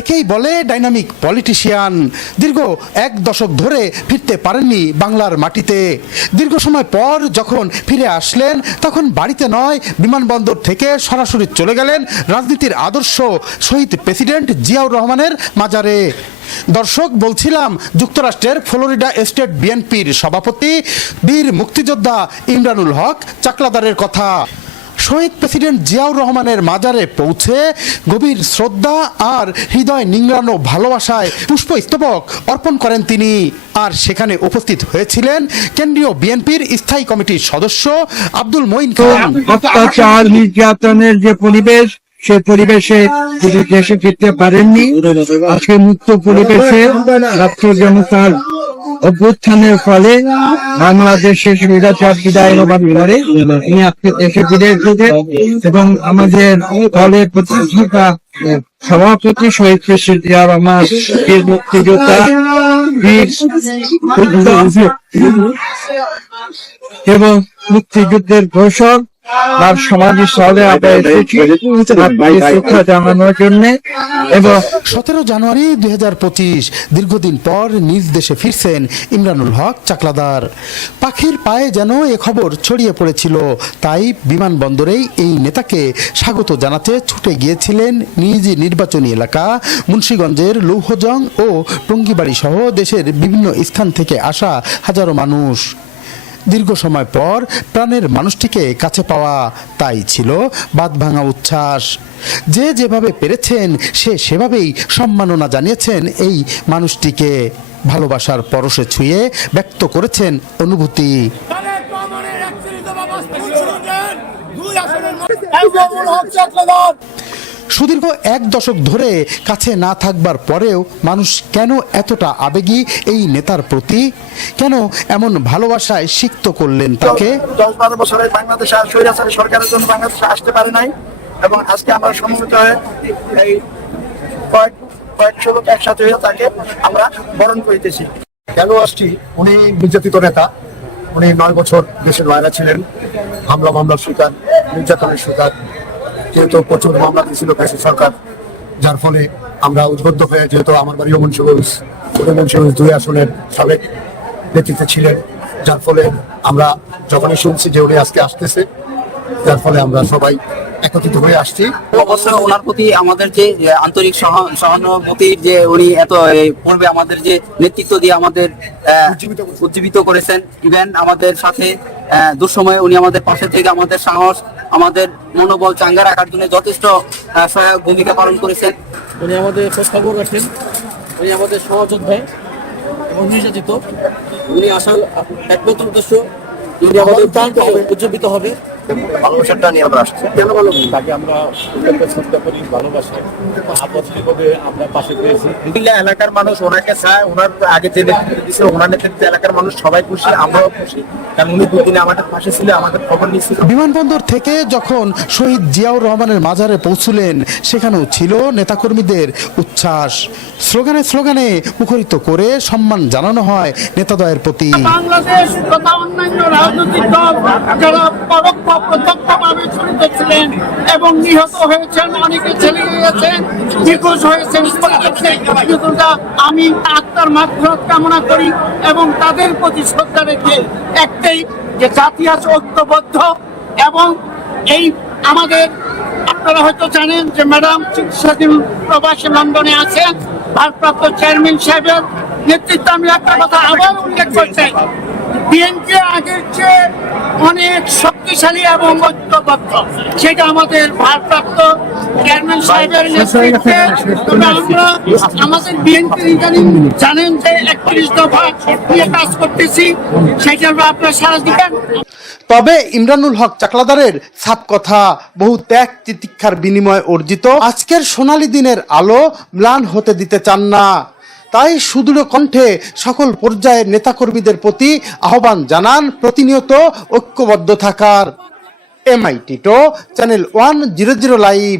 একেই বলে dynamic politician. দীর্ঘ এক দশক ধরে ফিরতে পারেননি বাংলার মাটিতে। দীর্ঘ সময় পর যখন ফিরে আসলেন, তখন বাড়িতে নয়, বিমানবন্দর থেকে সরাসরি চলে গেলেন রাজনীতির আদর্শ শহীদ প্রেসিডেন্ট জিয়াউর রহমানের মাজারে। দর্শক, বলছিলাম, যুক্তরাষ্ট্রের ফ্লোরিডা স্টেট বিএনপির সভাপতি, বীর মুক্তিযোদ্ধা ইমরানুল হক চাকলাদারের কথা। শহীদ প্রেসিডেন্ট জিয়াউর রহমানের মাজারে পৌঁছে গভীর শ্রদ্ধা আর হৃদয় নিংড়ানো ভালোবাসায় পুষ্পস্তবক অর্পণ করেন তিনি। আর সেখানে উপস্থিত হয়েছিলেন কেন্দ্রীয় বিএনপির স্থায়ী কমিটির সদস্য আব্দুল মঈন খান। অত্যাচার নির্যাতনের যে পরিবেশ, সে পরিবেশে তিনি দেশে ফিরতে পারেননি। আজকে মুক্ত পরিবেশে ছাত্র জনতার অভ্যুত্থানের ফলে বাংলাদেশের স্বৈরাচার বিদায় হবার পরে তিনি দেশে এবং আমাদের দলের প্রতিষ্ঠাতা সভাপতি শহীদ রহমান, বীর মুক্তিযোদ্ধা এবং মুক্তিযুদ্ধের ঘোষক তার সমাধি স্থলে আমরা এসেছি শ্রদ্ধা জানানোর জন্য। এবং সতেরো জানুয়ারি দুই দীর্ঘদিন পর নিজ দেশে ফিরছেন ইমরানুল হক চাকলাদার। পাখির পায়ে যেন এ খবর ছড়িয়ে পড়েছিল, তাই বিমানবন্দরেই এই নেতাকে স্বাগত জানাতে ছুটে গিয়েছিলেন নিজ নির্বাচনী এলাকা, মুন্সীগঞ্জের লৌহজং ও টঙ্গিবাড়ি সহ দেশের বিভিন্ন স্থান থেকে আসা হাজারো মানুষ। দীর্ঘ সময় পর প্রাণের মানুষটিকে কাছে পাওয়া তাই ছিল বাদ ভাঙা উচ্ছ্বাস। যে যেভাবে পেরেছেন, সে সেভাবেই সম্মাননা জানিয়েছেন এই মানুষটিকে। ভালোবাসার পরশে ছুঁয়ে ব্যক্ত করেছেন অনুভূতি। সুদীর্ঘ এক দশক ধরে কাছে না থাকবার পরেও মানুষ কেন এতটা আবেগী এই নেতার প্রতি? কেন এমন ভালোবাসায় সিক্ত করলেন তাকে? দশ বারো বছরে বাংলাদেশে সরকারের জন্য বাংলাদেশে আসতে পারে নাই এবং আজকে আমরা সম্মিলিত হয়ে এই কয়েক কয়েকশো লোক একসাথে হয়ে তাকে আমরা বরণ করিতেছি। কেন আসছি? উনি নির্যাতিত নেতা। উনি নয় বছর দেশের বাইরে ছিলেন। হামলা মামলার শিকার নির্যাতনের শিকার। যেহেতু প্রচুর মামলা দিয়েছিল দেশের সরকার, যার ফলে আমরা উদ্বুদ্ধ হয়ে, যেহেতু আমার বাড়ি মুন্সিগঞ্জ মুন্সিগঞ্জ দুই আসনের সাবেক নেতৃত্বে ছিলেন, যার ফলে আমরা যখনই শুনছি যে উনি আজকে আসতেছে যার ফলে আমরা সবাই একত্রিত হয়ে আসছি। অবশ্য ওনার প্রতি আমাদের যে আন্তরিক সহানুভূতির যে উনি এত পূর্বে আমাদের যে নেতৃত্ব দিয়ে আমাদের আহ, উজ্জীবিত করেছেন। ইভেন আমাদের সাথে দুঃসময়ে উনি আমাদের পাশে থেকে আমাদের সাহস আমাদের মনোবল চাঙ্গা রাখার জন্য যথেষ্ট আহ, সহায়ক ভূমিকা পালন করেছেন। উনি আমাদের খোঁজ খবর রাখেন উনি আমাদের সহযোদ্ধা এবং নির্যাতিত। উনি আসার একমাত্র উদ্দেশ্য। উনি আমাদের উজ্জীবিত হবে। ভালোবাসাটা নিয়ে আমরা আসছি। কেন বলো তাকে আমরা শ্রদ্ধা করি ভালোবাসি। আমরা পাশে পেয়েছি। এলাকার মানুষ ওনাকে চায় ওনার আগে যে নেতৃত্ব দিচ্ছে ওনার নেতৃত্বে এলাকার মানুষ সবাই খুশি আমরাও খুশি। কারণ উনি দুদিনে আমাদের পাশে ছিল আমাদের খবর নিচ্ছিল বিমানবন্দর থেকে যখন শহীদ জিয়াউর রহমানের মাজারে পৌঁছলেন সেখানেও ছিল নেতাকর্মীদের উচ্ছ্বাস। স্লোগানে স্লোগানে মুখরিত করে সম্মান জানানো হয় নেতাদয়ের প্রতি। বাংলাদেশ তথা অন্যান্য রাজনৈতিক দল যারা পরোক্ষ প্রত্যক্ষভাবে জড়িত ছিলেন এবং নিহত হয়েছেন, অনেকে ছেলে গিয়েছেন নিখোঁজ হয়েছেন। আমি আত্মার মাত্রাত কামনা করি এবং তাদের প্রতি শ্রদ্ধা রেখে একটাই যে জাতি আছে ঐক্যবদ্ধ এবং এই আমাদের, আপনারা হয়তো জানেন যে ম্যাডাম চিকিৎসাধীন প্রবাসী লন্ডনে আছেন, ভারপ্রাপ্ত চেয়ারম্যান সাহেবের নেতৃত্বে আমি একটা কথা আবার উল্লেখ করতে বিএনপি আগের চেয়ে শক্তিশালী এবং ঐক্যবদ্ধ। সেটা আমাদের ভারপ্রাপ্ত চেয়ারম্যান সাহেবের নেতৃত্বে। তবে আমরা আমাদের বিএনপি ইদানিং জানেন যে একত্রিশ দফা নিয়ে কাজ করতেছি সেটার আপনারা সারা দিবেন। তবে ইমরানুল হক চাকলাদারের সাপ কথা বহু ত্যাগ তিতিক্ষার বিনিময়ে অর্জিত। আজকের সোনালী দিনের আলো ম্লান হতে দিতে চান না। তাই সুদৃঢ় কণ্ঠে সকল পর্যায়ের নেতাকর্মীদের প্রতি আহ্বান জানান প্রতিনিয়ত ঐক্যবদ্ধ থাকার। এমআই Tito channel one zero zero live